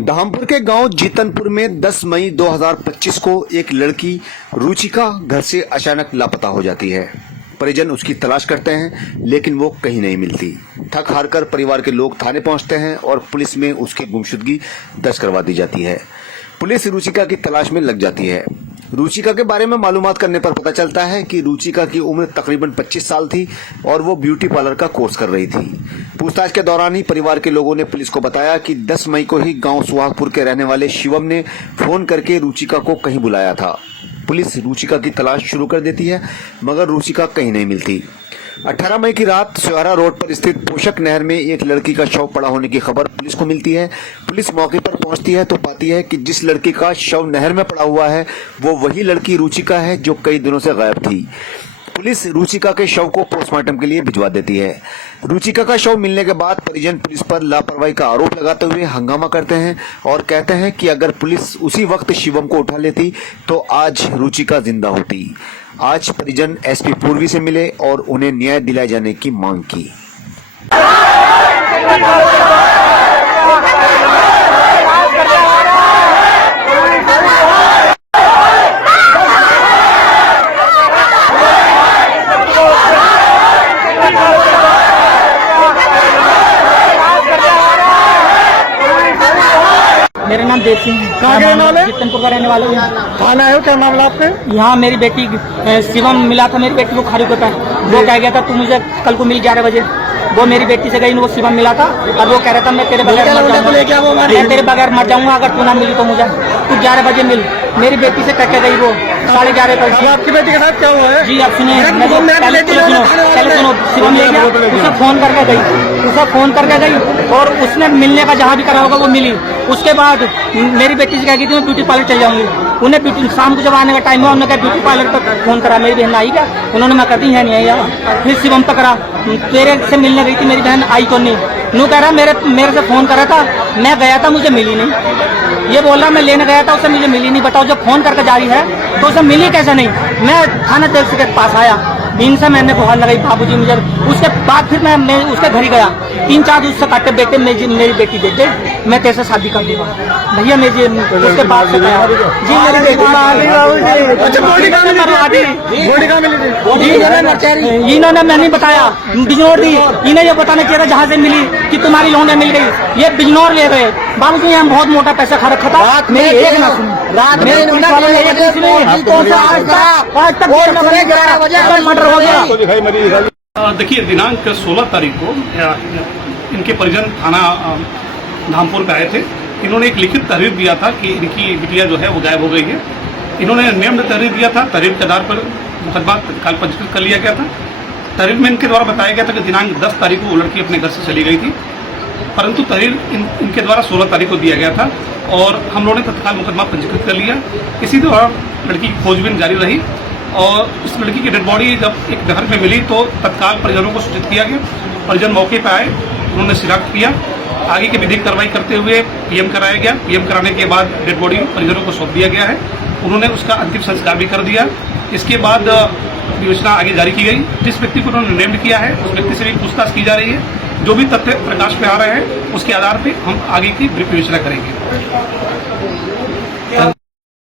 धामपुर के गांव जीतनपुर में 10 मई 2025 को एक लड़की रुचिका घर से अचानक लापता हो जाती है। परिजन उसकी तलाश करते हैं लेकिन वो कहीं नहीं मिलती। थक हार कर परिवार के लोग थाने पहुंचते हैं और पुलिस में उसकी गुमशुदगी दर्ज करवा दी जाती है। पुलिस रुचिका की तलाश में लग जाती है। रुचिका के बारे में मालूमात करने पर पता चलता है कि रुचिका की उम्र तकरीबन 25 साल थी और वो ब्यूटी पार्लर का कोर्स कर रही थी। पूछताछ के दौरान ही परिवार के लोगों ने पुलिस को बताया कि 10 मई को ही गांव सुहागपुर के रहने वाले शिवम ने फोन करके रुचिका को कहीं बुलाया था। पुलिस रुचिका की तलाश शुरू कर देती है मगर रुचिका कहीं नहीं मिलती। 18 मई की रात सोहरा रोड पर स्थित पोषक नहर में एक लड़की का शव पड़ा होने की खबर पुलिस को मिलती है। पुलिस मौके पर पहुंचती है तो पाती है कि जिस लड़की का शव नहर में पड़ा हुआ है वो वही लड़की रुचिका है जो कई दिनों से गायब थी। पुलिस रुचिका के शव को पोस्टमार्टम के लिए भिजवा देती है। रुचिका का शव मिलने के बाद परिजन पुलिस पर लापरवाही का आरोप लगाते हुए हंगामा करते हैं और कहते हैं कि अगर पुलिस उसी वक्त शिवम को उठा लेती तो आज रुचिका जिंदा होती। आज परिजन एसपी पूर्वी से मिले और उन्हें न्याय दिलाए जाने की मांग की। मेरा नाम देव सिंह है। कहाँ के रहने वाले? जीतनपुर का रहने वाला हूँ। थाना है, क्या मामला आपके? यहाँ मेरी बेटी शिवम मिला था। मेरी बेटी को खारी को वो कह गया था तू मुझे कल को मिल 11 बजे। वो मेरी बेटी से गई, वो शिवम मिला था और वो कह रहा था मैं तेरे बगैर मर जाऊंगा अगर तू ना मिली तो मुझे तू 11 बजे मिल। मेरी बेटी से कह के गई वो 11:30 बजे। आपकी बेटी के साथ क्या हुआ है? जी आप सुनिए, पहले सुनो। शिवम ले गया, उसे फोन करके गई और उसने मिलने का जहाँ भी करा होगा वो मिली। उसके बाद मेरी बेटी से कह गई थी मैं ब्यूटी पार्लर चल जाऊंगी। उन्हें शाम को जब आने का टाइम हुआ उन्होंने कहा ब्यूटी पार्लर तक फोन करा, मेरी बहन आई क्या? उन्होंने मैं कहती है नहीं आई यार। फिर शिवम तक करा, तेरे से मिलने गई थी मेरी बहन, आई तो नहीं। नू कह रहा मेरे से फोन करा था, मैं गया था मुझे मिली नहीं। ये बोल रहा मैं लेने गया था उसे मुझे मिली नहीं। बताओ जब फोन करके जा रही है तो उसे मिली कैसे नहीं? मैं थाना देख के पास आया, इनसे मैंने गुहार लगाई बाबूजी मुझे। उसके बाद फिर मैं उसके घर ही गया। 3-4 उससे काटे बेटे मेरी बेटी दे दे, मैं तेरे से शादी कर दूंगा भैया। मेरी उसके बाद से गया जी मेरी बेटी इन्होंने मैं नहीं बताया, बिजनौर दी। इन्हें ये बताना चाहिए था जहाँ से मिली कि तुम्हारी लौंडे मिल गई, ये बिजनौर ले गए। बाबूजी हम बहुत मोटा पैसा खा रखा था। मेरी एक ना सुनी, रात में मर्डर हो गया। देखिए दिनांक 16 तारीख को इनके परिजन थाना धामपुर पे आए थे। इन्होंने एक लिखित तहरीर दिया था कि इनकी बिटिया जो है वो गायब हो गई है। इन्होंने नेम्ड तहरीर दिया था। तहरीर के आधार पर मुकदमा तत्काल पंजीकृत कर लिया गया था। तहरीर में इनके द्वारा बताया गया था कि दिनांक 10 तारीख को वो लड़की अपने घर से चली गई थी, परंतु तहरीर इनके द्वारा 16 तारीख को दिया गया था और हम लोगों ने तत्काल मुकदमा पंजीकृत कर लिया। इसी दौरान लड़की की खोजबीन जारी रही और उस लड़की की डेड बॉडी जब एक नहर में मिली तो तत्काल परिजनों को सूचित किया गया। परिजन मौके पर आए, उन्होंने शिनाख्त किया। आगे की विधिक कार्रवाई करते हुए पीएम कराया गया। पीएम कराने के बाद डेड बॉडी परिजनों को सौंप दिया गया है। उन्होंने उसका अंतिम संस्कार भी कर दिया। इसके बाद योजना आगे जारी की गई। जिस व्यक्ति को उन्होंने नेम्ड किया है उस व्यक्ति से भी पूछताछ की जा रही है। जो भी तथ्य प्रकाश में आ रहे हैं उसके आधार पर हम आगे की ब्रीफ योजना करेंगे।